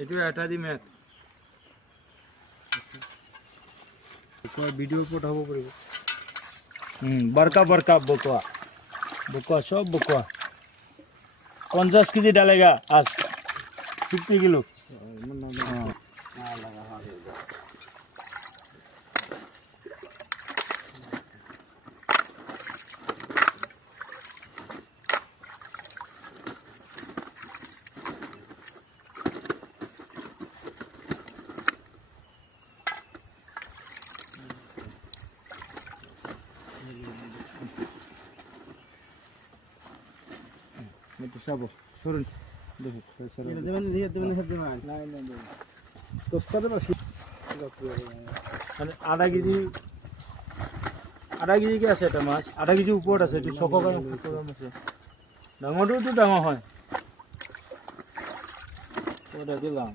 এইটো এটা দি mat video' পঠাব পাৰিব बड़का बड़का बकुआ बकुआ सब बकुआ 50 केजी डालेगा आज 50 kilo itu sabo turun deh আধা কেজি কি আছে এটা মাছ আধা কেজি ওপৰত আছে এইটো 600 গ্ৰাম আছে ডাঙৰটো ডাঙৰ হয় দিলাম